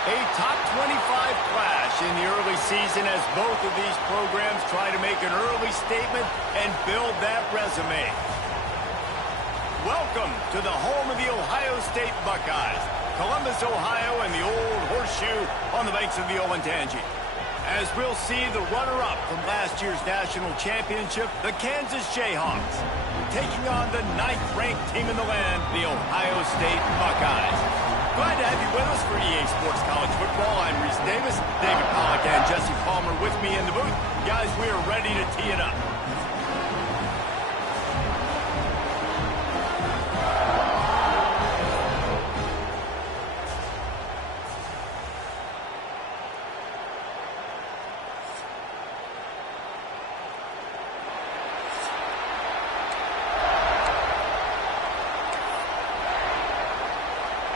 A top 25 clash in the early season as both of these programs try to make an early statement and build that resume. Welcome to the home of the Ohio State Buckeyes, Columbus, Ohio, and the old horseshoe on the banks of the Olentangy. As we'll see the runner-up from last year's national championship, the Kansas Jayhawks, taking on the 9th-ranked team in the land, the Ohio State Buckeyes. Glad to have you with us for EA Sports College Football. I'm Reese Davis, David Pollack, and Jesse Palmer with me in the booth. Guys, we are ready to tee it up.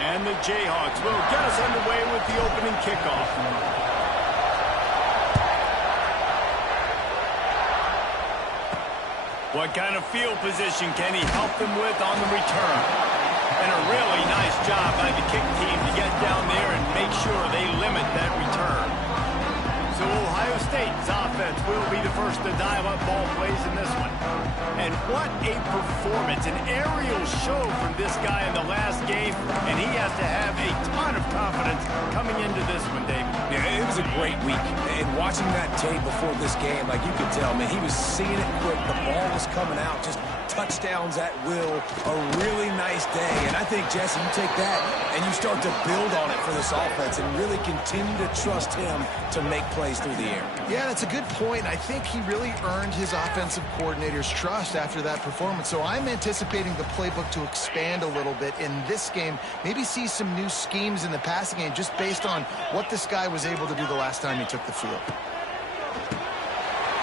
And the Jayhawks will get us underway with the opening kickoff. What kind of field position can he help them with on the return? And a really nice job by the kick team to get down there and make sure they limit that return. So Ohio State's offense will be the first to dial up ball plays in this one. And what a performance, an aerial show from this guy in the last game, and he has to have a ton of confidence coming into this one, Dave. Yeah, it was a great week. And watching that tape before this game, like you could tell, man, he was seeing it quick. The ball was coming out, just touchdowns at will. A really nice day. And I think, Jesse, you take that and you start to build on it for this offense and really continue to trust him to make plays through the air. Yeah, that's a good point. I think he really earned his offensive coordinator's trust after that performance. So I'm anticipating the playbook to expand a little bit in this game. Maybe see some new schemes in the passing game just based on what this guy was able to do the last time he took the field.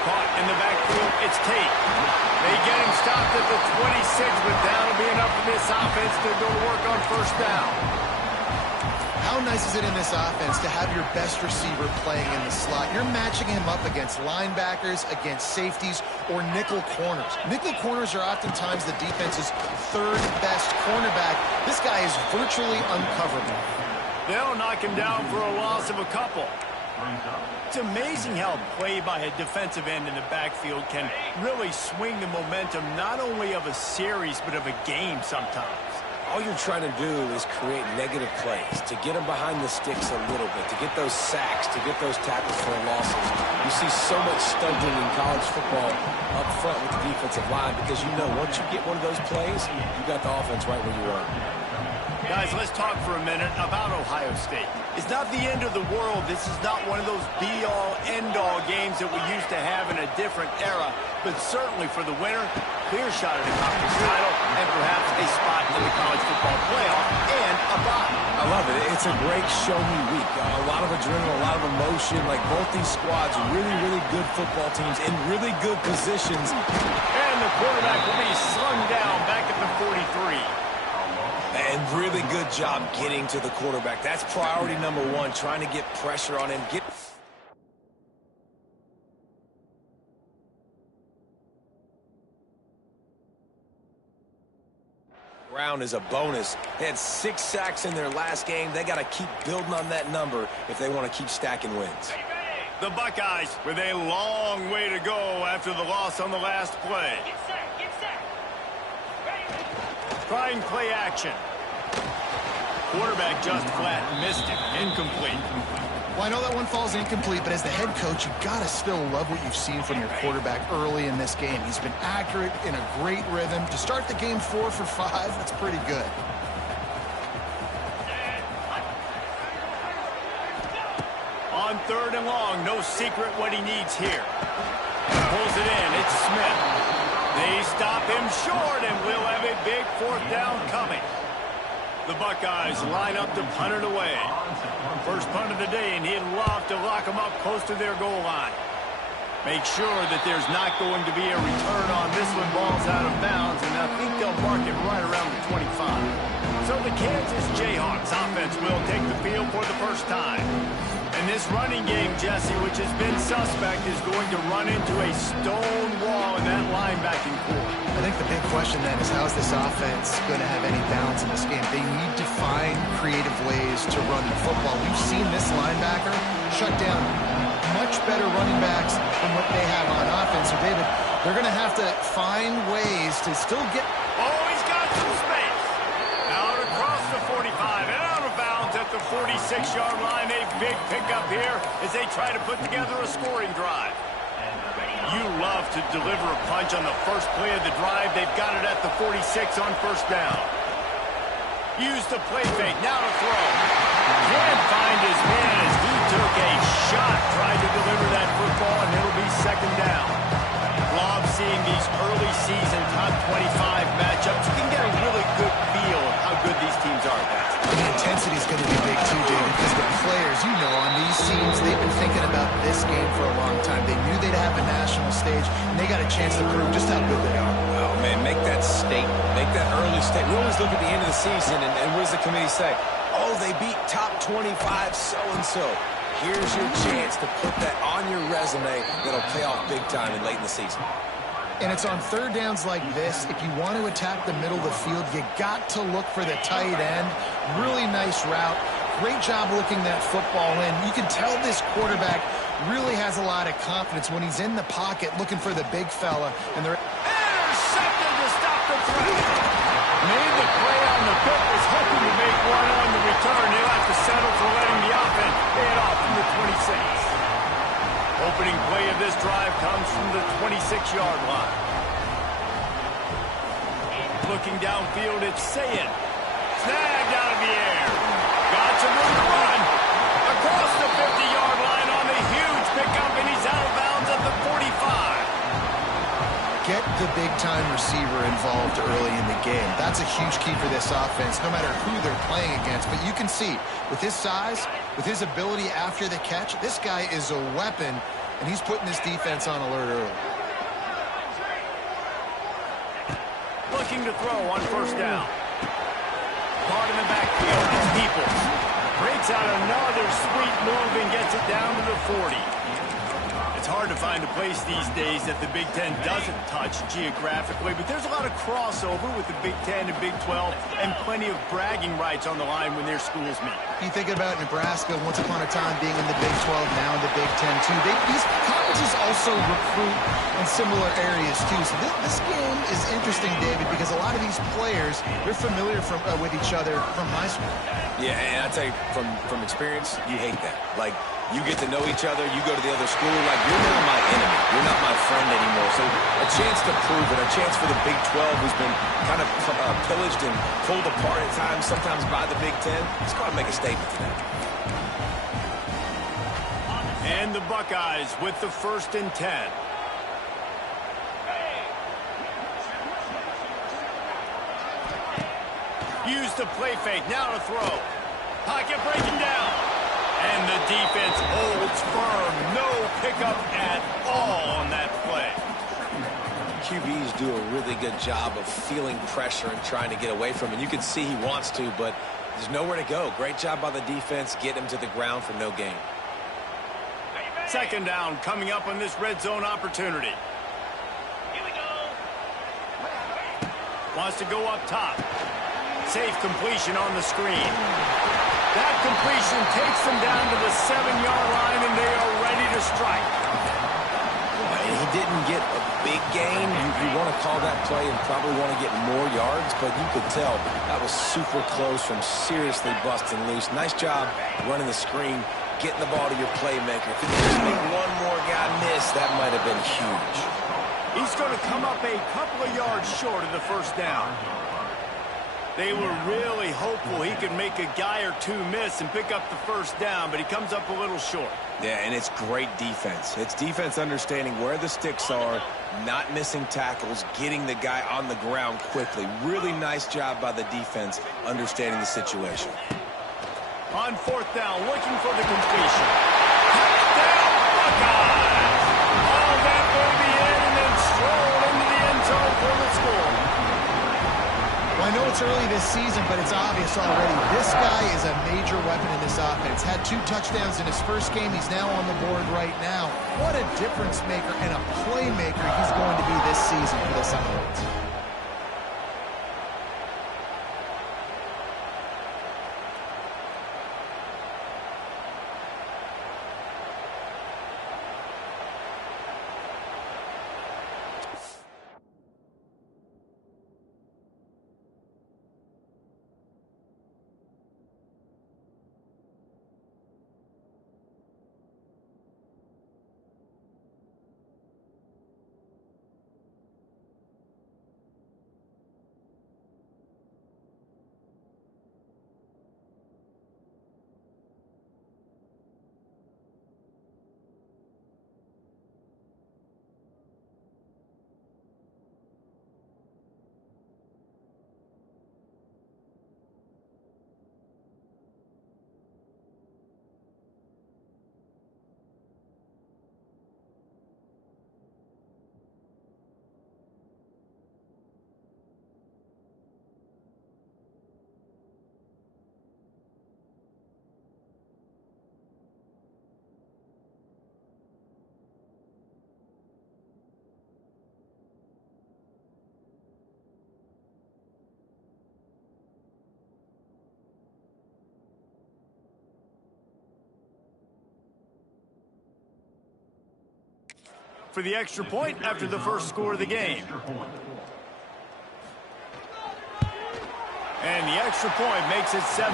Caught in the backfield, it's Tate. They get him stopped at the 26, but that'll be enough for this offense to go to work on first down. How nice is it in this offense to have your best receiver playing in the slot? You're matching him up against linebackers, against safeties, or nickel corners. Nickel corners are oftentimes the defense's third best cornerback. This guy is virtually uncoverable. They'll knock him down for a loss of a couple. It's amazing how play by a defensive end in the backfield can really swing the momentum not only of a series but of a game sometimes. All you're trying to do is create negative plays, to get them behind the sticks a little bit, to get those sacks, to get those tackles for losses. You see so much stunting in college football up front with the defensive line because you know once you get one of those plays, you got the offense right where you want it. Guys, let's talk for a minute about Ohio State. It's not the end of the world. This is not one of those be-all, end-all games that we used to have in a different era. But certainly for the winner, clear shot at a conference title and perhaps a spot in the college football playoff and a bye. I love it. It's a great show-me week. A lot of adrenaline, a lot of emotion. Like both these squads, really, really good football teams in really good positions. And the quarterback will be slung down back at the 43. And really good job getting to the quarterback. That's priority number one, trying to get pressure on him. Round is a bonus. They had 6 sacks in their last game. They got to keep building on that number if they want to keep stacking wins. The Buckeyes with a long way to go after the loss on the last play. Trying play action. Quarterback just flat missed it. Incomplete. Well, I know that one falls incomplete, but as the head coach, you got to still love what you've seen from your quarterback early in this game. He's been accurate, in a great rhythm. To start the game 4 for 5, that's pretty good. On 3rd and long, no secret what he needs here. Pulls it in. It's Smith. They stop him short, and we'll have a big 4th down coming. The Buckeyes line up to punt it away. First punt of the day, and he'd love to lock them up close to their goal line. Make sure that there's not going to be a return on this one. Ball's out of bounds, and I think they'll mark it right around the 25. So the Kansas Jayhawks offense will take the field for the first time. And this running game, Jesse, which has been suspect, is going to run into a stone wall in that linebacking core. I think the big question then is how is this offense going to have any balance in this game? They need to find creative ways is to run the football. We've seen this linebacker shut down much better running backs than what they have on offense. So, David, they're going to have to find ways to still get... Oh, he's got some space. Out across the 45 and out of bounds at the 46-yard line. A big pickup here as they try to put together a scoring drive. You love to deliver a punch on the first play of the drive. They've got it at the 46 on first down. Use the play fake. Now to throw. Can't find his man as he took a shot, tried to deliver that football, and it'll be second down. Love seeing these early season top 25 matchups. You can get a really good feel of how good these teams are, guys. The intensity is going to be big too, David, because the players, you know, on these teams, they've been thinking about this game for a long time. They knew they'd have a national stage, and they got a chance to prove just how good they are. Oh, man, make that statement. Make that early statement. We always look at the end of the season, and what does the committee say? Oh, they beat top 25 so-and-so. Here's your chance to put that on your resume that'll pay off big time and late in the season. And it's on third downs like this. If you want to attack the middle of the field, you got to look for the tight end. Really nice route. Great job looking that football in. You can tell this quarterback really has a lot of confidence when he's in the pocket looking for the big fella. And they're intercepted to stop the threat. Made the play on the pick, was hoping to make one on the return. He'll have to settle for letting the offense pay it off from the 26. Opening play of this drive comes from the 26-yard line. Looking downfield, it's Sayin. Snagged out of the air. Got some room to run. Across the 50-yard line on the huge pickup, and he's out of bounds at the 45. Get the big-time receiver involved early in the game. That's a huge key for this offense, no matter who they're playing against. But you can see, with his size, with his ability after the catch, this guy is a weapon, and he's putting this defense on alert early. Looking to throw on first down. Caught in the backfield. It's Peoples. Breaks out another sweet move and gets it down to the 40. It's hard to find a place these days that the Big Ten doesn't touch geographically, but there's a lot of crossover with the Big Ten and Big 12 and plenty of bragging rights on the line when their schools meet. You think about Nebraska once upon a time being in the Big 12, now in the Big 10 too. These conferences also recruit in similar areas too. So this game is interesting, David, because a lot of these players, they're familiar with each other from high school. Yeah, and I tell you, from experience, you hate that. Like, you get to know each other, you go to the other school, like, you're now my enemy. You're not my friend anymore. So a chance to prove it, a chance for the Big 12, who's been kind of pillaged and pulled apart at times, sometimes by the Big 10. Let's go and make a statement today. And the Buckeyes with the 1st and 10. Use the play fake, now to throw. Pocket breaking down. And the defense holds firm. No pickup at all on that play. QBs do a really good job of feeling pressure and trying to get away from it. You can see he wants to, but there's nowhere to go. Great job by the defense, getting him to the ground for no gain. Second down coming up on this red zone opportunity. Here we go. Wants to go up top. Safe completion on the screen. That completion takes them down to the 7-yard line, and they are ready to strike. Boy, he didn't get a big gain. You want to call that play and probably want to get more yards, but you could tell that was super close from seriously busting loose. Nice job running the screen, getting the ball to your playmaker. If you could just make one more guy miss, that might have been huge. He's going to come up a couple of yards short of the first down. They were really hopeful he could make a guy or two miss and pick up the first down, but he comes up a little short. Yeah, and it's great defense. It's defense understanding where the sticks are, not missing tackles, getting the guy on the ground quickly. Really nice job by the defense understanding the situation. On fourth down, looking for the completion. Touchdown, Buckeyes! All that baby in and then strolled into the end zone for the score. Well, I know it's early this season, but it's obvious already. This guy is a major weapon in this offense. Had 2 touchdowns in his first game. He's now on the board right now. What a difference maker and a playmaker he's going to be this season for this offense. for the extra point after the first score of the game. And the extra point makes it 7-0.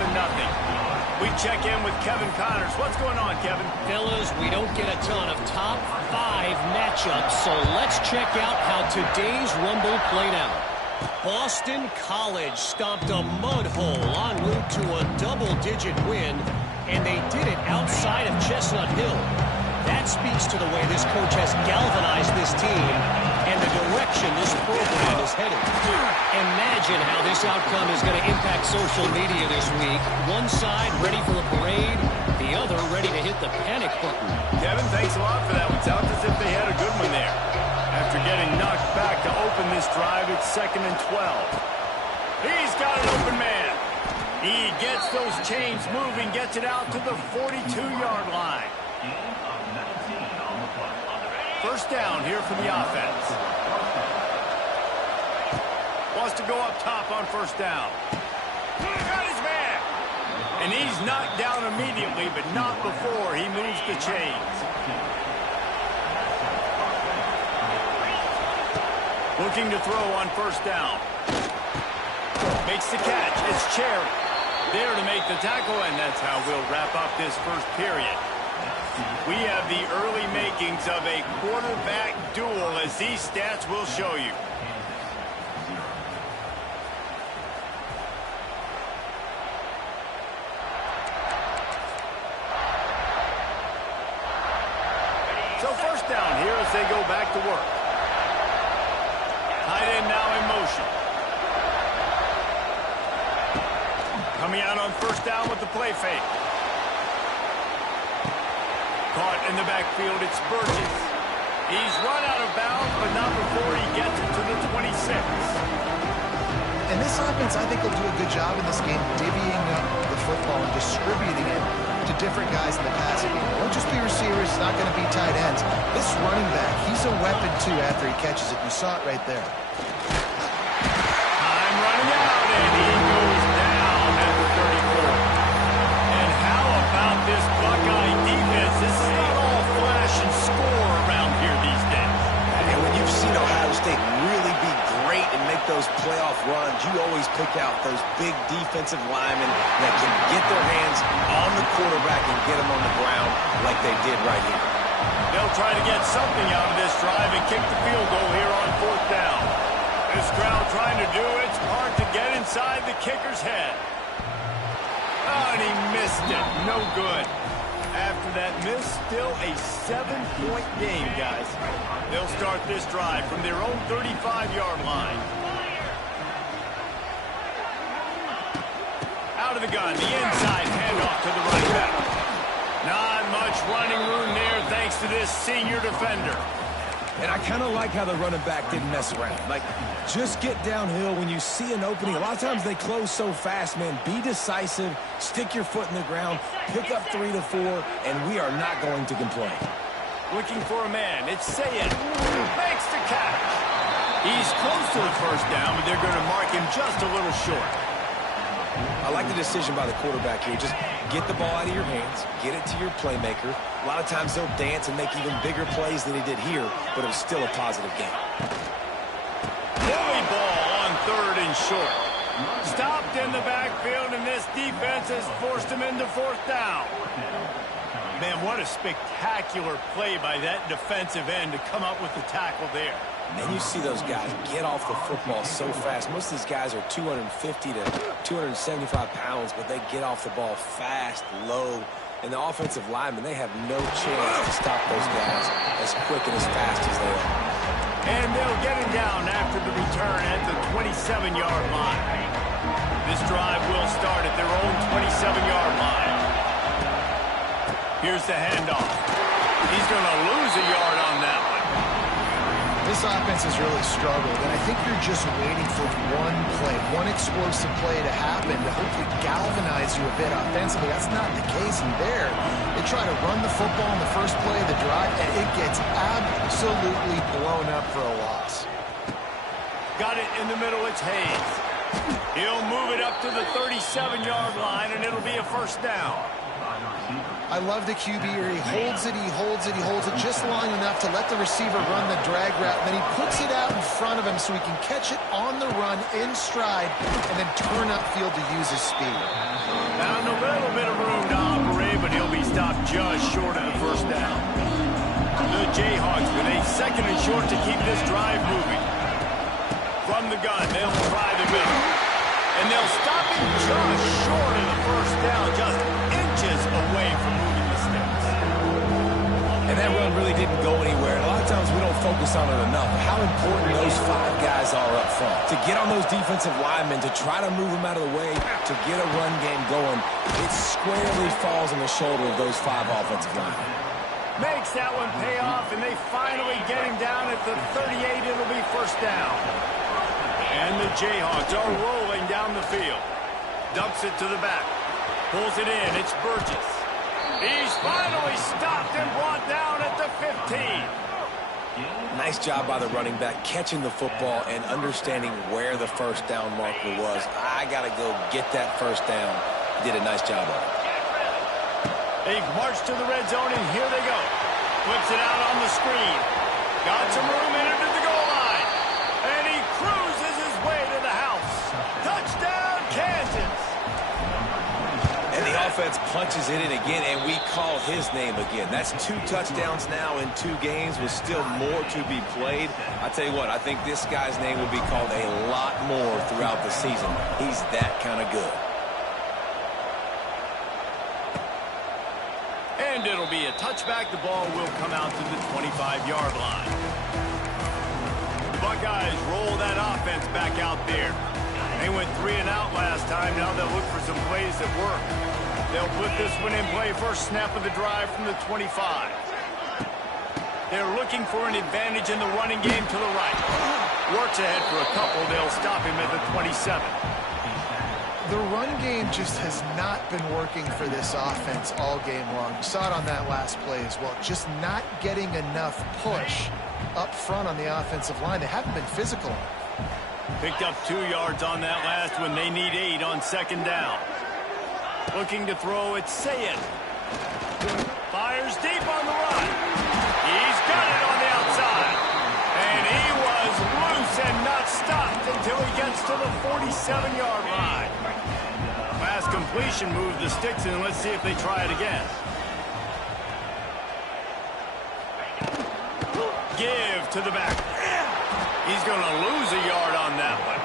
We check in with Kevin Connors. What's going on, Kevin? Fellas, we don't get a ton of top 5 matchups, so let's check out how today's Rumble played out. Boston College stomped a mud hole en route to a double-digit win, and they did it outside of Chestnut Hill. That speaks to the way this coach has galvanized this team and the direction this program is headed. Imagine how this outcome is going to impact social media this week. One side ready for a parade, the other ready to hit the panic button. Kevin, thanks a lot for that one. Sounds as if they had a good one there. After getting knocked back to open this drive, it's 2nd and 12. He's got an open man. He gets those chains moving, gets it out to the 42-yard line. First down here for the offense. Wants to go up top on first down. Got his man. And he's knocked down immediately, but not before he moves the chains. Looking to throw on first down. Makes the catch. It's Cherry there to make the tackle, and that's how we'll wrap up this first period. We have the early makings of a quarterback duel, as these stats will show you. So first down here as they go back to work. Tight end now in motion. Coming out on first down with the play fake. Caught in the backfield, it's Burgess. He's run out of bounds, but not before he gets it to the 26. And this offense, I think, will do a good job in this game divvying up the football and distributing it to different guys in the passing game. It won't just be receivers, it's not going to be tight ends. This running back, he's a weapon, too, after he catches it. You saw it right there. Time running out, and he goes down at the 34. And how about this Buckeye defense? This is not all flash and score around here these days. And when you've seen Ohio State really be great and make those playoff runs, you always pick out those big defensive linemen that can get their hands on the quarterback and get him on the ground like they did right here. They'll try to get something out of this drive and kick the field goal here on fourth down. This crowd trying to do it's hard to get inside the kicker's head. Oh, and he missed it. No good. After that miss, still a 7-point game, guys. They'll start this drive from their own 35-yard line. Out of the gun, the inside handoff to the running back. Not much running room there thanks to this senior defender. And I kind of like how the running back didn't mess around. Like, just get downhill when you see an opening. A lot of times they close so fast, man. Be decisive, stick your foot in the ground, pick up 3 to 4, and we are not going to complain. Looking for a man. It's Sayed. Makes the catch. He's close to the first down, but they're going to mark him just a little short. I like the decision by the quarterback here. Just get the ball out of your hands, get it to your playmaker. A lot of times he'll dance and make even bigger plays than he did here, but it was still a positive game. Bully ball on third and short. Stopped in the backfield, and this defense has forced him into fourth down. Man, what a spectacular play by that defensive end to come up with the tackle there. And you see those guys get off the football so fast. Most of these guys are 250 to 275 pounds, but they get off the ball fast, low. And the offensive linemen, they have no chance to stop those guys as quick and as fast as they are. And they'll get him down after the return at the 27-yard line. This drive will start at their own 27-yard line. Here's the handoff. He's going to lose a yard on that one. This offense has really struggled, and I think you're just waiting for one play, one explosive play to happen to hopefully galvanize you a bit offensively. That's not the case in there. They try to run the football in the first play of the drive, and it gets absolutely blown up for a loss. Got it in the middle, it's Hayes. He'll move it up to the 37-yard line, and it'll be a first down. I love the QB here. He holds it, he holds it, he holds it just long enough to let the receiver run the drag route. And then he puts it out in front of him so he can catch it on the run in stride and then turn upfield to use his speed. Found a little bit of room to operate, but he'll be stopped just short of the first down. The Jayhawks with a second and short to keep this drive moving. From the gun, they'll try the middle. And they'll stop him just short of the first down, just inches away from moving the sticks. And that run really didn't go anywhere. And a lot of times we don't focus on it enough. How important those 5 guys are up front. To get on those defensive linemen, to try to move them out of the way, to get a run game going, it squarely falls on the shoulder of those 5 offensive linemen. Makes that one pay off, and they finally get him down at the 38. It'll be first down. And the Jayhawks are rolling down the field. Dumps it to the back. Pulls it in. It's Burgess. He's finally stopped and brought down at the 15. Nice job by the running back catching the football and understanding where the first down marker was. I got to go get that first down. He did a nice job of it. They've marched to the red zone, and here they go. Flips it out on the screen. Got some room in it at the goal line. And he cruises his way to the house. Touchdown, Kansas. And the offense punches it in again, and we call his name again. That's 2 touchdowns now in 2 games with still more to be played. I tell you what, I think this guy's name will be called a lot more throughout the season. He's that kind of good. And it'll be a touchback. The ball will come out to the 25-yard line. The Buckeyes roll that offense back out there. They went 3 and out last time. Now they'll look for some plays that work. They'll put this one in play first snap of the drive from the 25. They're looking for an advantage in the running game to the right. Works ahead for a couple. They'll stop him at the 27. The run game just has not been working for this offense all game long. You saw it on that last play as well. Just not getting enough push up front on the offensive line. They haven't been physical. Picked up 2 yards on that last one. They need 8 on second down. Looking to throw, it's Sayed. Fires deep on the run. He's got it on the outside. And he was loose and not stopped until he gets to the 47-yard line. Last completion moved the sticks in. Let's see if they try it again. Give to the back. He's going to lose a yard on that one.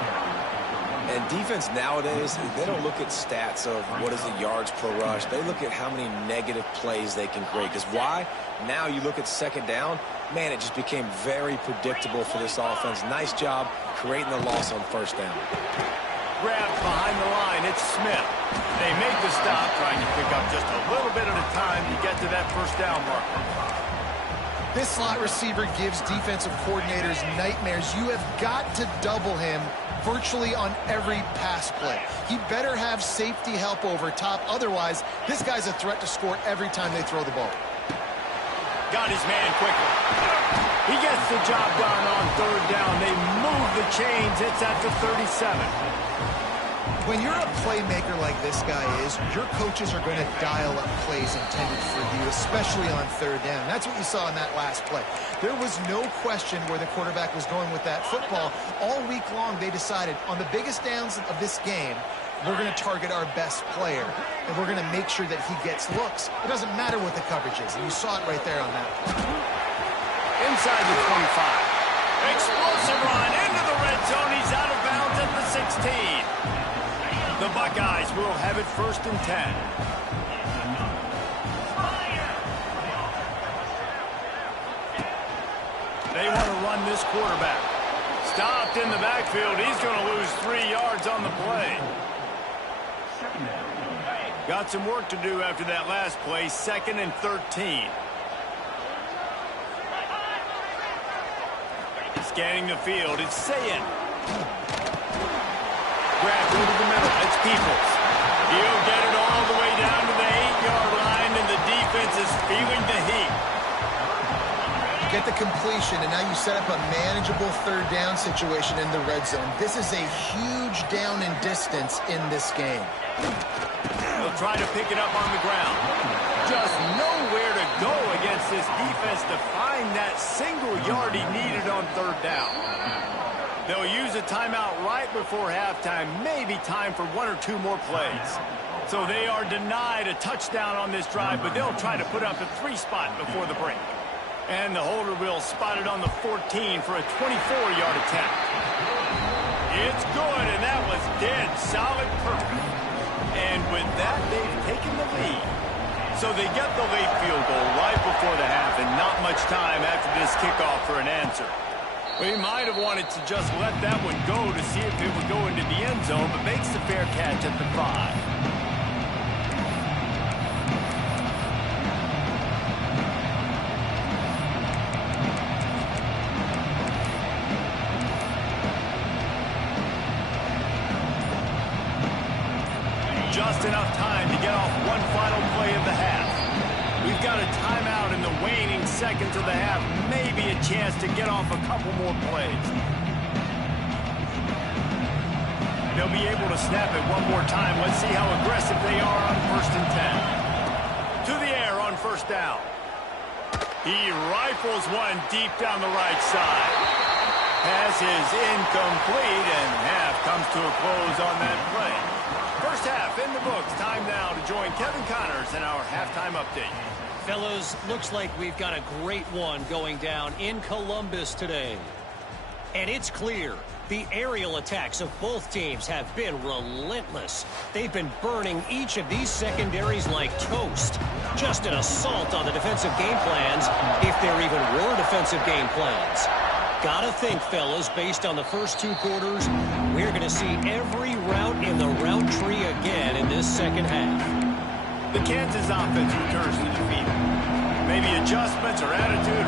And defense nowadays, they don't look at stats of what is the yards per rush. They look at how many negative plays they can create. Because why? Now you look at second down, man, it just became very predictable for this offense. Nice job creating the loss on first down. Grabbed behind the line, it's Smith. They make the stop, trying to pick up just a little bit at a time to get to that first down marker. This slot receiver gives defensive coordinators nightmares. You have got to double him virtually on every pass play. He better have safety help over top. Otherwise, this guy's a threat to score every time they throw the ball. Got his man quickly. He gets the job done on third down. They move the chains. It's at the 37. When you're a playmaker like this guy is, your coaches are going to dial up plays intended for you, especially on third down. That's what you saw in that last play. There was no question where the quarterback was going with that football. All week long, they decided on the biggest downs of this game, we're going to target our best player, and we're going to make sure that he gets looks. It doesn't matter what the coverage is, and you saw it right there on that play. Inside the 25. Explosive run into the red zone. He's out of bounds at the 16. The Buckeyes will have it first and 10. They want to run this quarterback. Stopped in the backfield. He's going to lose 3 yards on the play. Got some work to do after that last play. 2nd and 13. Scanning the field. It's Sayed. Grabbed over the middle. It's Peoples. He'll get it all the way down to the 8-yard line, and the defense is feeling the heat. Get the completion, and now you set up a manageable third down situation in the red zone. This is a huge down in distance in this game. They'll try to pick it up on the ground. just nowhere to go against this defense to find that single yard he needed on third down. They'll use a timeout right before halftime, maybe time for one or two more plays. So they are denied a touchdown on this drive, but they'll try to put up a 3 spot before the break. And the holder will spot it on the 14 for a 24-yard attempt. It's good, and that was dead solid perfect. And with that, they've taken the lead. So they get the late field goal right before the half, and not much time after this kickoff for an answer. We might have wanted to just let that one go to see if it would go into the end zone, but makes the fair catch at the 5. Just enough time to get off one final play of the half. We've got a timeout in the waning seconds of the half. Maybe a chance to get off a couple more plays. They'll be able to snap it one more time. Let's see how aggressive they are on 1st and 10. To the air on 1st down. He rifles one deep down the right side. Pass is incomplete, and half comes to a close on that play. First half in the books. Time now to join Kevin Connors in our halftime update. Fellas, looks like we've got a great one going down in Columbus today. And it's clear, the aerial attacks of both teams have been relentless. They've been burning each of these secondaries like toast. Just an assault on the defensive game plans, if there even were defensive game plans. Gotta think, fellas, based on the first 2 quarters, we're going to see every route in the route tree again in this second half. The Kansas offense returns to the field. Maybe adjustments or attitude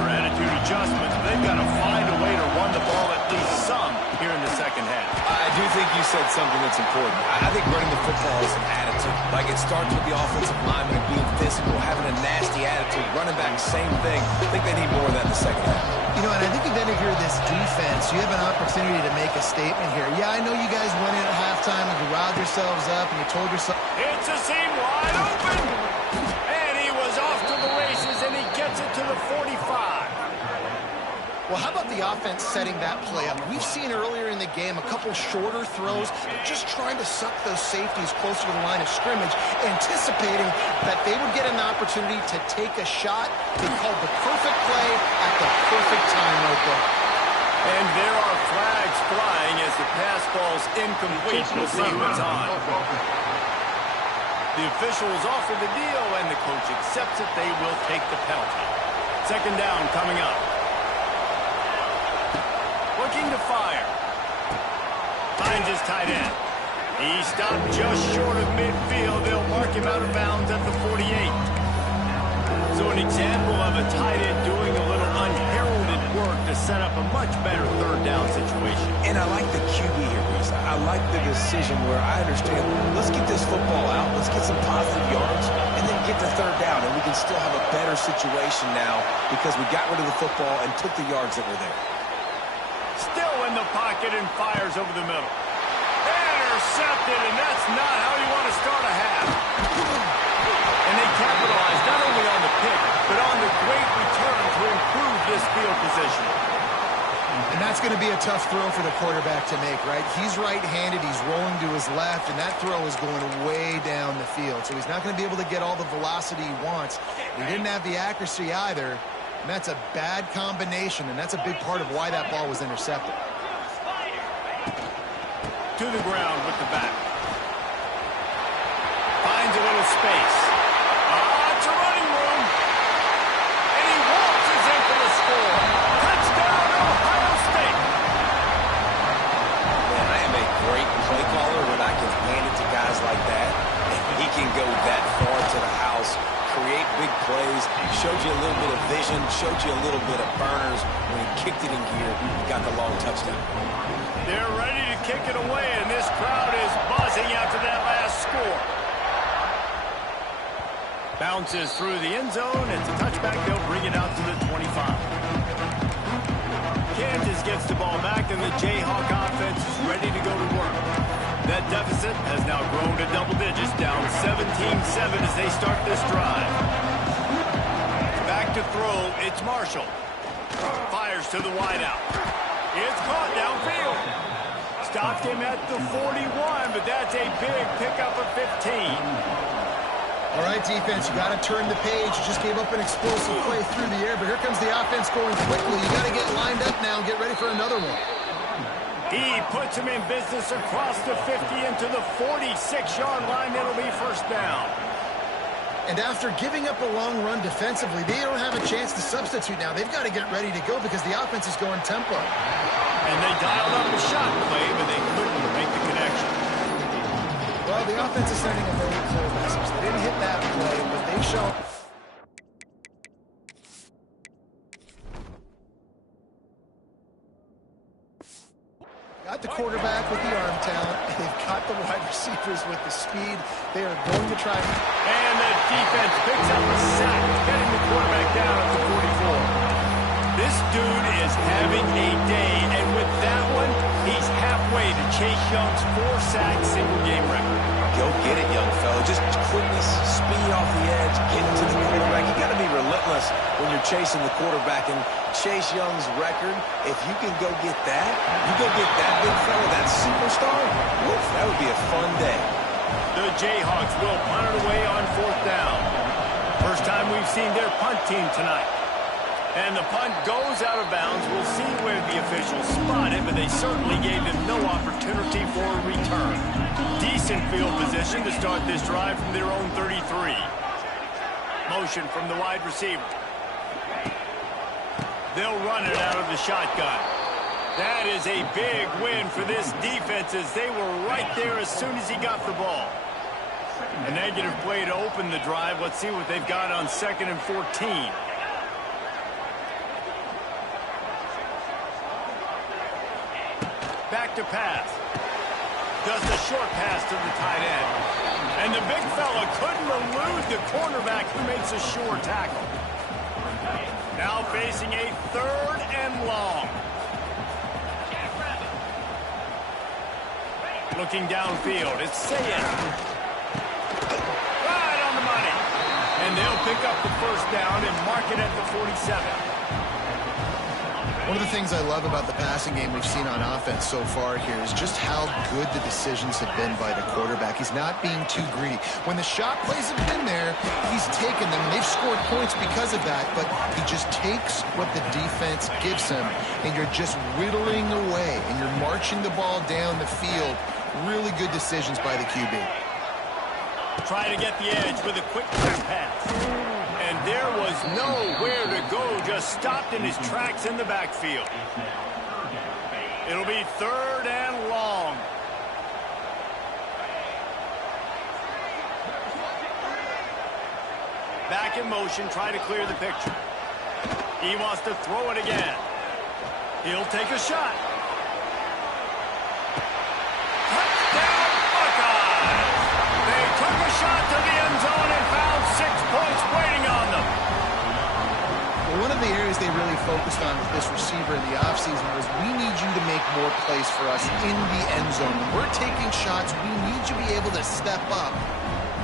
adjustments. They've got to find a way to run the ball at least some here in the second half. I do think you said something that's important. I think running the football is an attitude. Like, it starts with the offensive lineman being physical, having a nasty attitude. Running back, same thing. I think they need more of that in the second half. You know, and I think if you're this defense, you have an opportunity to make a statement here. Yeah, I know you guys went in at halftime and you riled yourselves up and you told yourself... It's a seam wide open! And he was off to the races, and he gets it to the 45. Well, how about the offense setting that play up? We've seen earlier in the game a couple shorter throws, just trying to suck those safeties closer to the line of scrimmage, anticipating that they would get an opportunity to take a shot. They called the perfect play at the perfect time right there. And there are flags flying as the pass falls incomplete. We'll see what's on. The officials offer the deal, and the coach accepts it. They will take the penalty. Second down coming up. Looking to fire. Finds his tight end. He stopped just short of midfield. They'll mark him out of bounds at the 48. So an example of a tight end doing a little unheralded work to set up a much better third down situation. And I like the QB here, Reese. I like the decision where I understand, let's get this football out, let's get some positive yards, and then get the third down, and we can still have a better situation now because we got rid of the football and took the yards that were there. Still in the pocket and fires over the middle. Intercepted, and that's not how you want to start a half. And they capitalize not only on the pick, but on the great return to improve this field position. And that's going to be a tough throw for the quarterback to make, right? He's right-handed, he's rolling to his left, and that throw is going way down the field. So he's not going to be able to get all the velocity he wants. He didn't have the accuracy either. And that's a bad combination, and that's a big part of why that ball was intercepted. To the ground with the back. Finds a little space. It's a running room. And he waltzes in for the score. Touchdown, Ohio State. Man, I am a great play caller when I can hand it to guys like that. And he can go that far to the house, create big plays, showed you a little bit of vision, showed you a little bit of burners. When he kicked it in gear, he got the long touchdown. They're ready to kick it away, and this crowd is buzzing after that last score. Bounces through the end zone. It's a touchback. They'll bring it out to the 25. Kansas gets the ball back, and the Jayhawk offense is ready to go to work. That deficit has now grown to double digits, down 17-7 as they start this drive. to throw. It's Marshall. Fires to the wideout. It's caught downfield. Stopped him at the 41, but that's a big pickup of 15. All right, defense, you got to turn the page. You just gave up an explosive play through the air, but here comes the offense going quickly. You got to get lined up now and get ready for another one. He puts him in business across the 50 into the 46-yard line. It'll be first down. And after giving up a long run defensively, they don't have a chance to substitute now. They've got to get ready to go because the offense is going tempo. And they dialed up a shot play, but they couldn't make the connection. Well, the offense is sending a very clear message. They didn't hit that play, but they show. Got the quarterback with the arm talent. They've got the wide receivers with the speed. They are going to try. And the defense picks up a sack, getting the quarterback down at the 44. This dude is having a day, and with that one, he's halfway to Chase Young's 4-sack single-game record. Go get it, young fella. Just quickness, speed off the edge, get to the quarterback. You got to be relentless when you're chasing the quarterback. And Chase Young's record, if you can go get that, you go get that big fella, that superstar, woof, that would be a fun day. The Jayhawks will punt it away on 4th down. First time we've seen their punt team tonight. And the punt goes out of bounds. We'll see where the officials spot it, but they certainly gave them no opportunity for a return. Decent field position to start this drive from their own 33. Motion from the wide receiver. They'll run it out of the shotgun. That is a big win for this defense as they were right there as soon as he got the ball. A negative play to open the drive. Let's see what they've got on 2nd and 14. Back to pass. Just a short pass to the tight end. And the big fella couldn't elude the cornerback who makes a sure tackle. Now facing a 3rd and long. Looking downfield, it's Sayed. Right on the money. And they'll pick up the first down and mark it at the 47. One of the things I love about the passing game we've seen on offense so far here is just how good the decisions have been by the quarterback. He's not being too greedy. When the shot plays have been there, he's taken them. They've scored points because of that, but he just takes what the defense gives him, and you're just whittling away, and you're marching the ball down the field. Really good decisions by the QB. Try to get the edge with a quick pass. And there was nowhere to go, just stopped in his tracks in the backfield. It'll be 3rd and long. Back in motion, try to clear the picture. He wants to throw it again. He'll take a shot. Touchdown, Buckeyes! They took a shot to the end zone and found 6 points waiting on them. Well, one of the areas they really focused on with this receiver in the offseason was we need you to make more plays for us in the end zone. When we're taking shots, we need you to be able to step up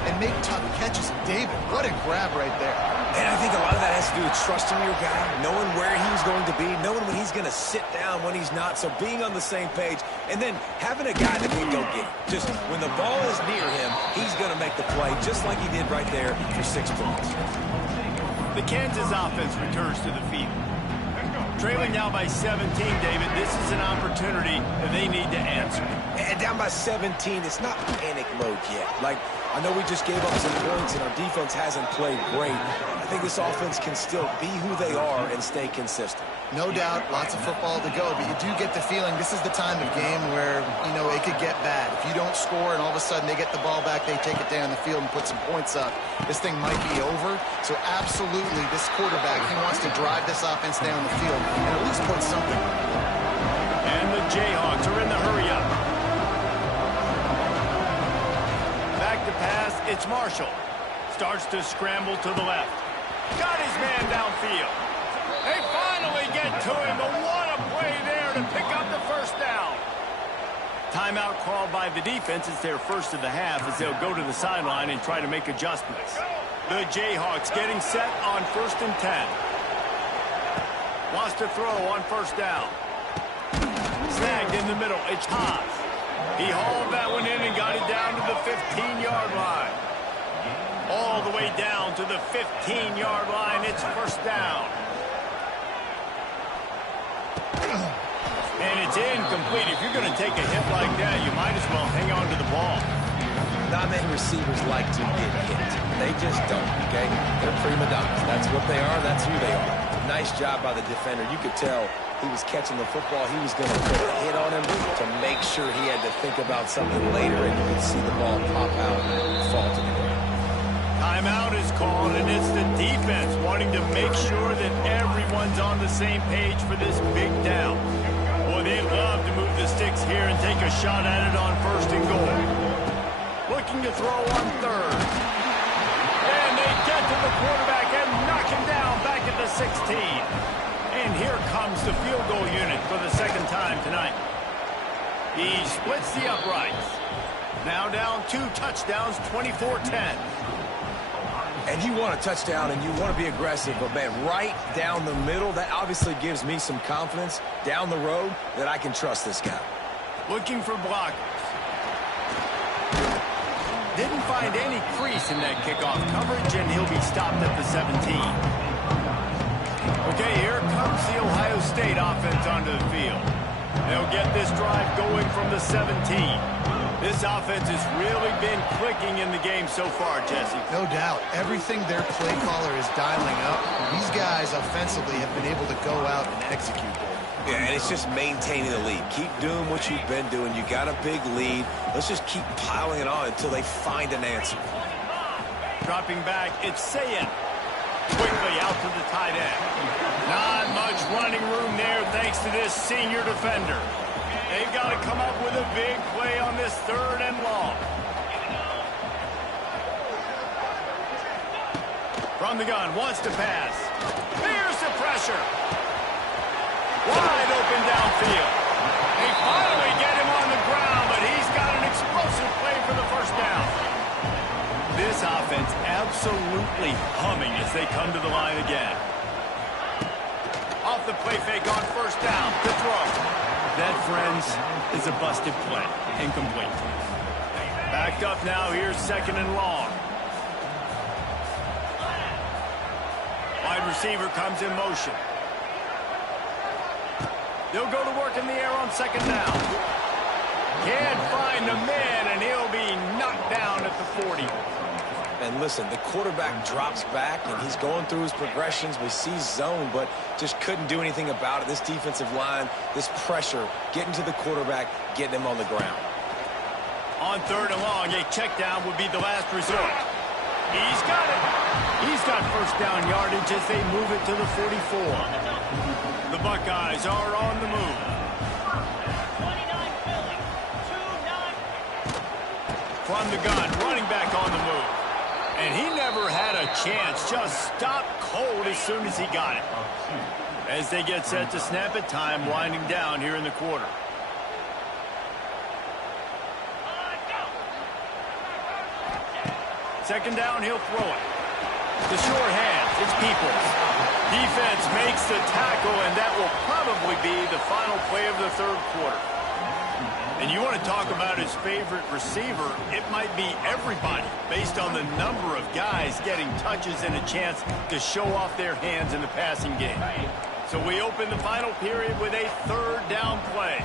and make tough catches. David, what a grab right there. And I think a lot of that has to do with trusting your guy, knowing where he's going to be, knowing when he's going to sit down, when he's not, so being on the same page, and then having a guy that can go get it. Just when the ball is near him, he's going to make the play, just like he did right there for 6 points. The Kansas offense returns to the field. Trailing now by 17, David, this is an opportunity that they need to answer. And down by 17, it's not panic mode yet. Like, I know we just gave up some points and our defense hasn't played great. I think this offense can still be who they are and stay consistent. No doubt, lots of football to go, but you do get the feeling this is the time of game where, you know, it could get bad. If you don't score and all of a sudden they get the ball back, they take it down the field and put some points up, this thing might be over. So absolutely, this quarterback, he wants to drive this offense down the field and at least put something. And the Jayhawks are in the hurry-up. Back to pass, it's Marshall. Starts to scramble to the left. Got his man downfield. They finally get to him, but what a play there to pick up the first down. Timeout called by the defense. It's their first of the half as they'll go to the sideline and try to make adjustments. The Jayhawks getting set on 1st and 10. Wants to throw on 1st down. Snagged in the middle. It's Haas. He hauled that one in and got it down to the 15-yard line. All the way down to the 15-yard line. It's 1st down. And it's incomplete. If you're going to take a hit like that, you might as well hang on to the ball. Not many receivers like to get hit. They just don't, okay? They're prima donnas. That's what they are. That's who they are. Nice job by the defender. You could tell he was catching the football. He was going to put a hit on him to make sure he had to think about something later, and you could see the ball pop out and fall to the ground. Timeout is called, and it's the defense wanting to make sure that everyone's on the same page for this big down. Boy, they love to move the sticks here and take a shot at it on 1st and goal. Looking to throw on 3rd. And they get to the quarterback and knock him down back at the 16. And here comes the field goal unit for the 2nd time tonight. He splits the uprights. Now down 2 touchdowns, 24-10. And you want a touchdown and you want to be aggressive, but man, right down the middle, that obviously gives me some confidence down the road that I can trust this guy. Looking for blockers. Didn't find any crease in that kickoff coverage, and he'll be stopped at the 17. Okay, here comes the Ohio State offense onto the field. They'll get this drive going from the 17. This offense has really been clicking in the game so far, Jesse. No doubt. Everything their play caller is dialing up, these guys offensively have been able to go out and execute. Yeah, and it's just maintaining the lead. Keep doing what you've been doing. You got a big lead. Let's just keep piling it on until they find an answer. Dropping back, it's Sayin. Quickly out to the tight end. Not much running room there thanks to this senior defender. They've got to come up with a big play on this 3rd and long. From the gun, wants to pass. Here's the pressure. Wide open downfield. They finally get him on the ground, but he's got an explosive play for the 1st down. This offense absolutely humming as they come to the line again. Off the play fake on 1st down to throw. That, friends, is a busted play. Incomplete. Backed up now. Here's 2nd and long. Wide receiver comes in motion. They'll go to work in the air on 2nd down. Can't find the man, and he'll be knocked down at the 40. And listen, the quarterback drops back, and he's going through his progressions. We see zone, but just couldn't do anything about it. This defensive line, this pressure, getting to the quarterback, getting him on the ground. On 3rd and long, a check down would be the last resort. He's got it. He's got 1st down yardage as they move it to the 44. The Buckeyes are on the move. From the gun, running back on the move. And he never had a chance, just stopped cold as soon as he got it. As they get set to snap it, time winding down here in the quarter. Second down, he'll throw it. The short hands, it's Peoples. Defense makes the tackle, and that will probably be the final play of the 3rd quarter. And you want to talk about his favorite receiver, it might be everybody based on the number of guys getting touches and a chance to show off their hands in the passing game. So we open the final period with a 3rd down play.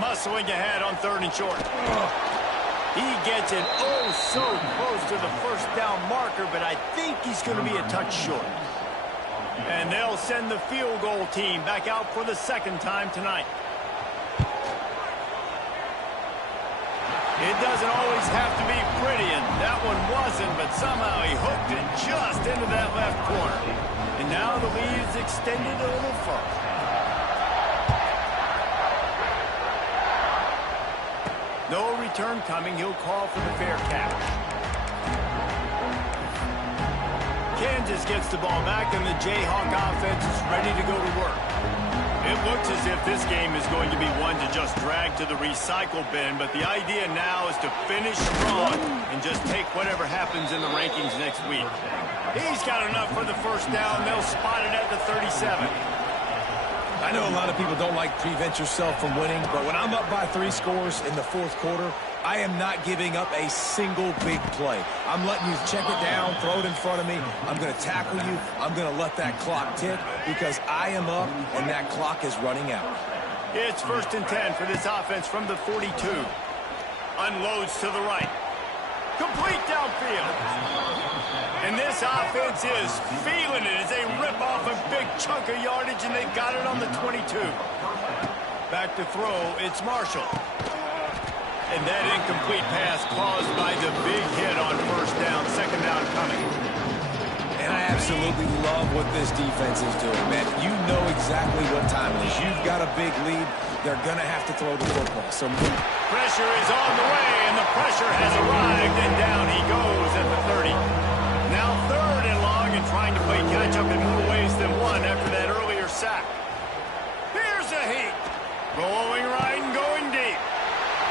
Muscling ahead on 3rd and short. He gets it so close to the 1st down marker, but I think he's going to be a touch short. And they'll send the field goal team back out for the 2nd time tonight. It doesn't always have to be pretty, and that one wasn't, but somehow he hooked it just into that left corner. And now the lead is extended a little further. No return coming. He'll call for the fair catch. Kansas gets the ball back, and the Jayhawk offense is ready to go to work. It looks as if this game is going to be one to just drag to the recycle bin, but the idea now is to finish strong and just take whatever happens in the rankings next week. He's got enough for the first down. They'll spot it at the 37. I know a lot of people don't like prevent yourself from winning, but when I'm up by 3 scores in the fourth quarter, I am not giving up a single big play. I'm letting you check it down, throw it in front of me. I'm going to tackle you. I'm going to let that clock tick because I am up and that clock is running out. It's 1st and 10 for this offense from the 42. Unloads to the right. Complete downfield. And this offense is feeling it as they rip off a big chunk of yardage, and they've got it on the 22. Back to throw, it's Marshall. And that incomplete pass caused by the big hit on first down, second down coming. And I absolutely love what this defense is doing, man. You know exactly what time it is. You've got a big lead. They're going to have to throw the football. So pressure is on the way, and the pressure has arrived, and down he goes at the 30. Now 3rd and long, and trying to play catch-up in more ways than one after that earlier sack. Here's a heat. Rolling right and going deep.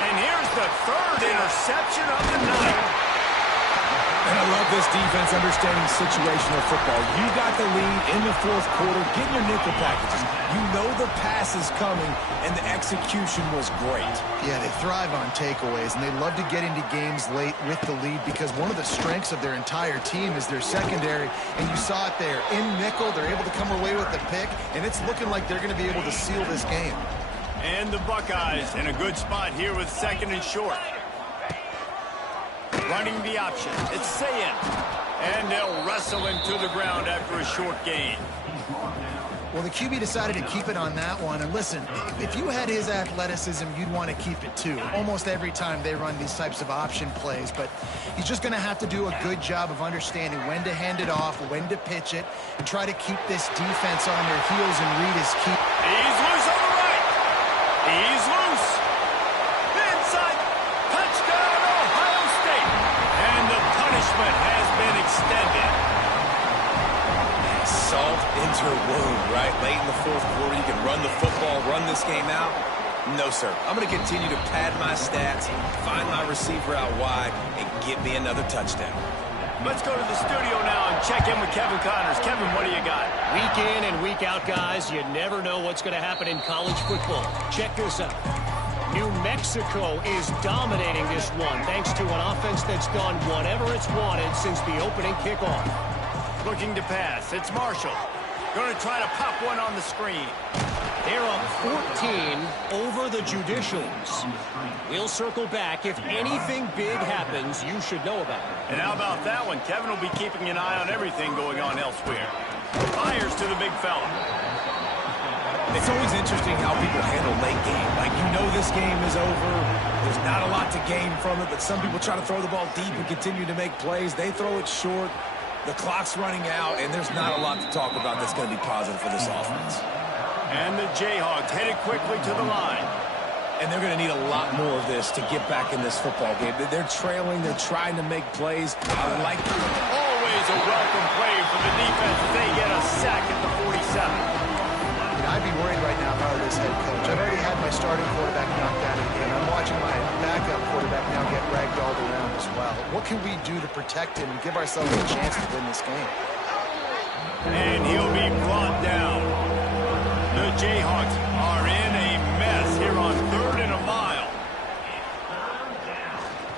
And here's the 3rd interception of the night. And I love this defense understanding situational football. You got the lead in the fourth quarter. Get your nickel packages. You know the pass is coming, and the execution was great. Yeah, they thrive on takeaways, and they love to get into games late with the lead because one of the strengths of their entire team is their secondary, and you saw it there. In nickel, they're able to come away with the pick, and it's looking like they're going to be able to seal this game. And the Buckeyes in a good spot here with 2nd and short. Running the option. It's Sayin. And they'll wrestle him to the ground after a short gain. Well, the QB decided to keep it on that one. And listen, if you had his athleticism, you'd want to keep it too. Almost every time they run these types of option plays. But he's just going to have to do a good job of understanding when to hand it off, when to pitch it, and try to keep this defense on their heels and read his key. He's loose on the right. He's loose. Inside. Touchdown, Ohio State. And the punishment has been extended. Salt into a wound, right? Late in the fourth quarter, you can run the football, run this game out. No, sir. I'm going to continue to pad my stats, find my receiver out wide, and get me another touchdown. Let's go to the studio now and check in with Kevin Connors. Kevin, what do you got? Week in and week out, guys, you never know what's going to happen in college football. Check this out. New Mexico is dominating this one thanks to an offense that's done whatever it's wanted since the opening kickoff. Looking to pass. It's Marshall. Going to try to pop one on the screen. They're up 14 over the Judicials. We'll circle back. If anything big happens, you should know about it. And how about that one? Kevin will be keeping an eye on everything going on elsewhere. Fires to the big fella. It's always interesting how people handle late game. Like, you know this game is over. There's not a lot to gain from it, but some people try to throw the ball deep and continue to make plays. They throw it short. The clock's running out, and there's not a lot to talk about that's going to be positive for this offense. And the Jayhawks headed quickly to the line. And they're going to need a lot more of this to get back in this football game. They're trailing. They're trying to make plays. I like it. Always a welcome play for the defense as they get a sack at the 47. I'd be worried right now if I were this head coach. I've already had my starting quarterback knocked out of the game. I'm watching my backup quarterback now get ragdolled around as well. What can we do to protect him and give ourselves a chance to win this game? And he'll be brought down. The Jayhawks are in a mess here on 3rd and a mile.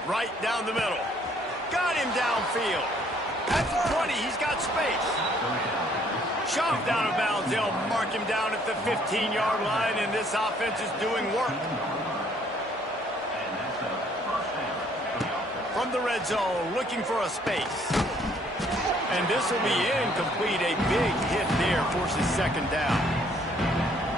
Right down the middle. Got him downfield. At the 20, he's got space. Shoved out of bounds. They'll mark him down at the 15-yard line, and this offense is doing work. From the red zone, looking for a space. And this will be incomplete. A big hit there forces 2nd down.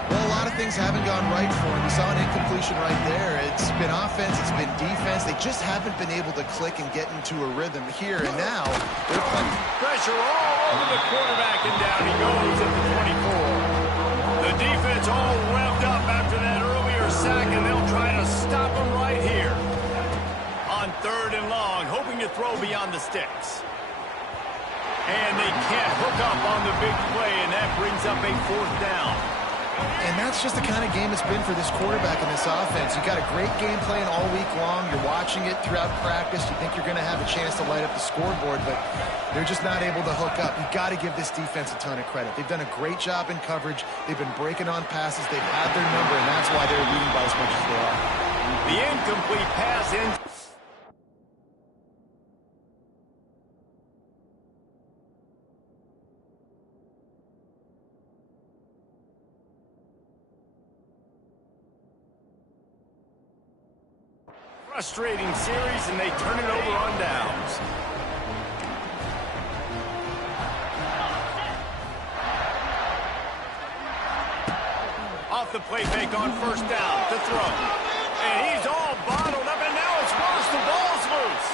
Well, a lot of things haven't gone right for him. You saw an incompletion right there. It's been offense, it's been defense. They just haven't been able to click and get into a rhythm here. And now they're playing. Pressure all over the quarterback, and down he goes at the 24. The defense all revved up after that earlier sack, and they'll try to stop him right here. On 3rd and long, hoping to throw beyond the sticks. And they can't hook up on the big play, and that brings up a 4th down. And that's just the kind of game it's been for this quarterback in this offense. You got a great game plan all week long. You're watching it throughout practice. You think you're going to have a chance to light up the scoreboard, but they're just not able to hook up. You got to give this defense a ton of credit. They've done a great job in coverage. They've been breaking on passes. They've had their number, and that's why they're leading by as much as they are. The incomplete pass in. Frustrating series, and they turn it over on downs. Off the play fake on first down to throw. And he's all bottled up, and now it's worse. The ball's loose.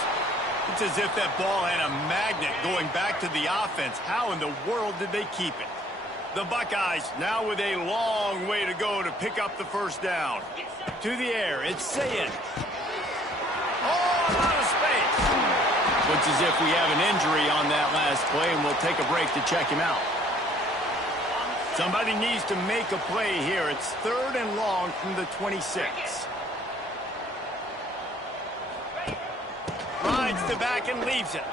It's as if that ball had a magnet going back to the offense. How in the world did they keep it? The Buckeyes now with a long way to go to pick up the first down. To the air, it's Sayin. All out of space. Looks as if we have an injury on that last play, and we'll take a break to check him out. Somebody needs to make a play here. It's 3rd and long from the 26. Rides the back and leaves it.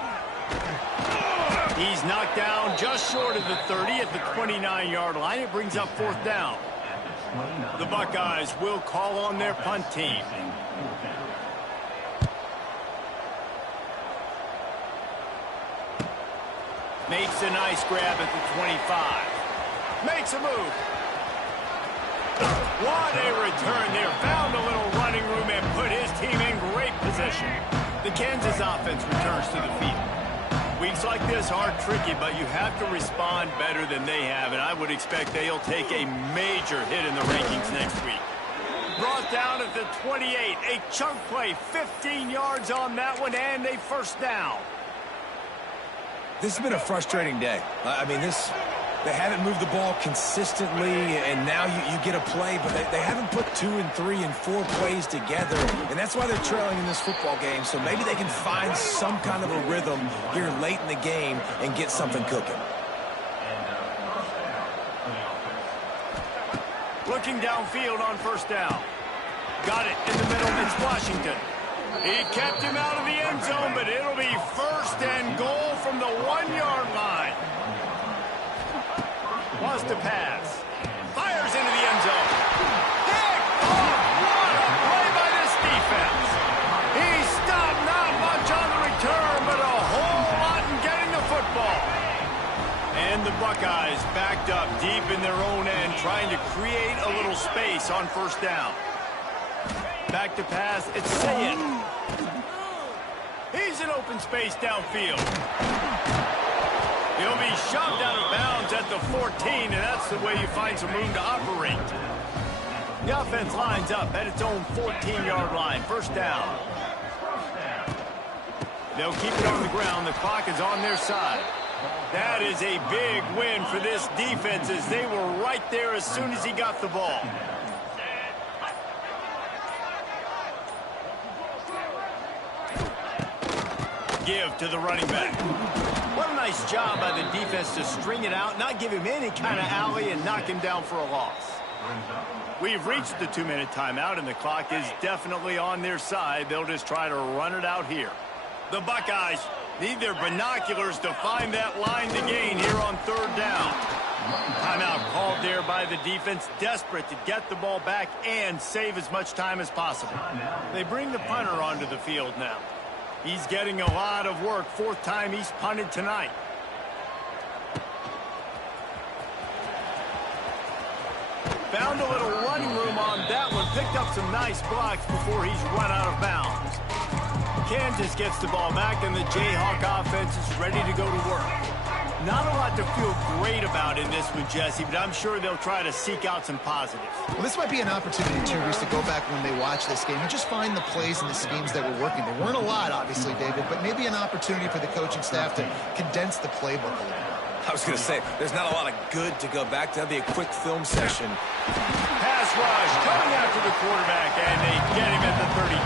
He's knocked down just short of the 30 at the 29-yard line. It brings up 4th down. The Buckeyes will call on their punt team. Makes a nice grab at the 25. Makes a move. What a return there. Found a little running room and put his team in great position. The Kansas offense returns to the field. Weeks like this are tricky, but you have to respond better than they have, and I would expect they'll take a major hit in the rankings next week. Brought down at the 28. A chunk play, 15 yards on that one, and a first down. This has been a frustrating day. I mean, they haven't moved the ball consistently, and now you get a play, but they haven't put 2 and 3 and 4 plays together, and that's why they're trailing in this football game. So maybe they can find some kind of a rhythm here late in the game and get something cooking. Looking downfield on first down. Got it in the middle. It's Washington. He kept him out of the end zone, but it'll be 1st and goal from the 1-yard line. Wants to pass. Fires into the end zone. Pick off. What a play by this defense. He stopped not much on the return, but a whole lot in getting the football. And the Buckeyes backed up deep in their own end, trying to create a little space on first down. Back to pass, it's Sayin. He's in open space downfield. He'll be shoved out of bounds at the 14, and that's the way you find some room to operate. The offense lines up at its own 14-yard line, first down. They'll keep it on the ground. The clock is on their side. That is a big win for this defense, as they were right there as soon as he got the ball. Give to the running back. What a nice job by the defense to string it out, not give him any kind of alley, and knock him down for a loss. We've reached the 2-minute timeout, and the clock is definitely on their side. They'll just try to run it out here. The Buckeyes need their binoculars to find that line to gain here on 3rd down. Timeout called there by the defense, desperate to get the ball back and save as much time as possible. They bring the punter onto the field now. He's getting a lot of work. 4th time he's punted tonight. Found a little running room on that one. Picked up some nice blocks before he's run out of bounds. Kansas gets the ball back, and the Jayhawk offense is ready to go to work. Not a lot to feel great about in this one, Jesse, but I'm sure they'll try to seek out some positives. Well, this might be an opportunity, too, Reese, to go back when they watch this game and just find the plays and the schemes that were working. There weren't a lot, obviously, David, but maybe an opportunity for the coaching staff to condense the playbook a little. I was going to say, there's not a lot of good to go back to. That'd be a quick film session. Pass rush coming after the quarterback, and they get him at the 32.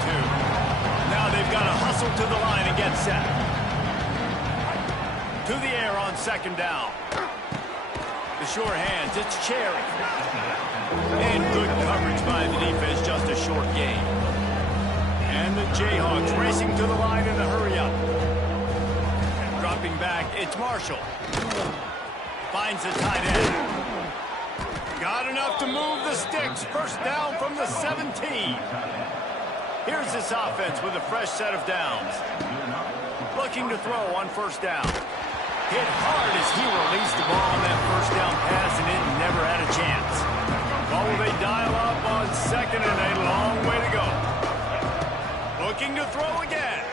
Now they've got to hustle to the line and get set. To the air on 2nd down. The sure hands, it's Cherry. And good coverage by the defense, just a short gain. And the Jayhawks racing to the line in the hurry-up. Dropping back, it's Marshall. Finds the tight end. Got enough to move the sticks. First down from the 17. Here's this offense with a fresh set of downs. Looking to throw on first down. Hit hard as he released the ball on that first down pass, and it never had a chance. Well, will they dial up on second and a long way to go? Looking to throw again.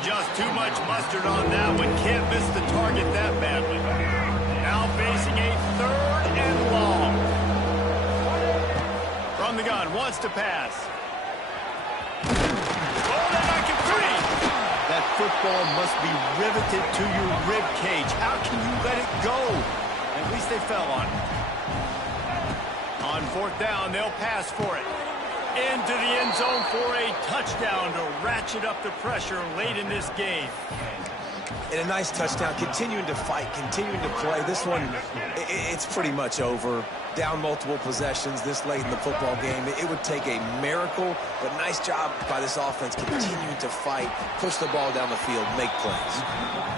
Just too much mustard on that one. Can't miss the target that badly. Now facing a third and long. From the gun, wants to pass. Oh, that back at 3. That football must be riveted to your rib cage. How can you let it go? At least they fell on it. On fourth down, they'll pass for it. Into the end zone for a touchdown to ratchet up the pressure late in this game. And a nice touchdown, continuing to fight, continuing to play. This one, it's pretty much over. Down multiple possessions this late in the football game. It would take a miracle, but nice job by this offense continuing to fight, push the ball down the field, make plays.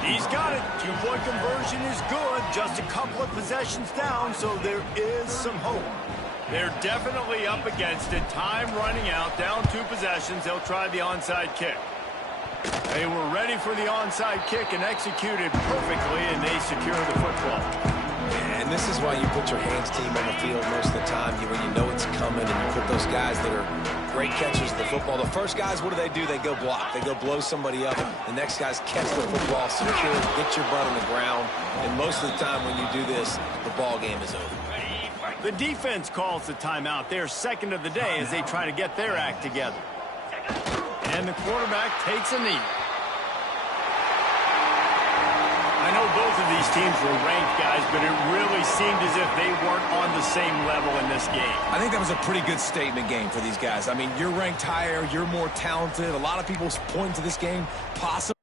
He's got it. Two-point conversion is good. Just a couple of possessions down, so there is some hope. They're definitely up against it. Time running out, down 2 possessions. They'll try the onside kick. They were ready for the onside kick and executed perfectly, and they secure the football. And this is why you put your hands team on the field most of the time, when you know it's coming, and you put those guys that are great catchers of the football. The first guys, what do? They go block. They go blow somebody up. The next guys catch the football, secure, get your butt on the ground. And most of the time when you do this, the ball game is over. The defense calls the timeout. They're second of the day as they try to get their act together. And the quarterback takes a knee. I know both of these teams were ranked, guys, but it really seemed as if they weren't on the same level in this game. I think that was a pretty good statement game for these guys. I mean, you're ranked higher, you're more talented. A lot of people point to this game possibly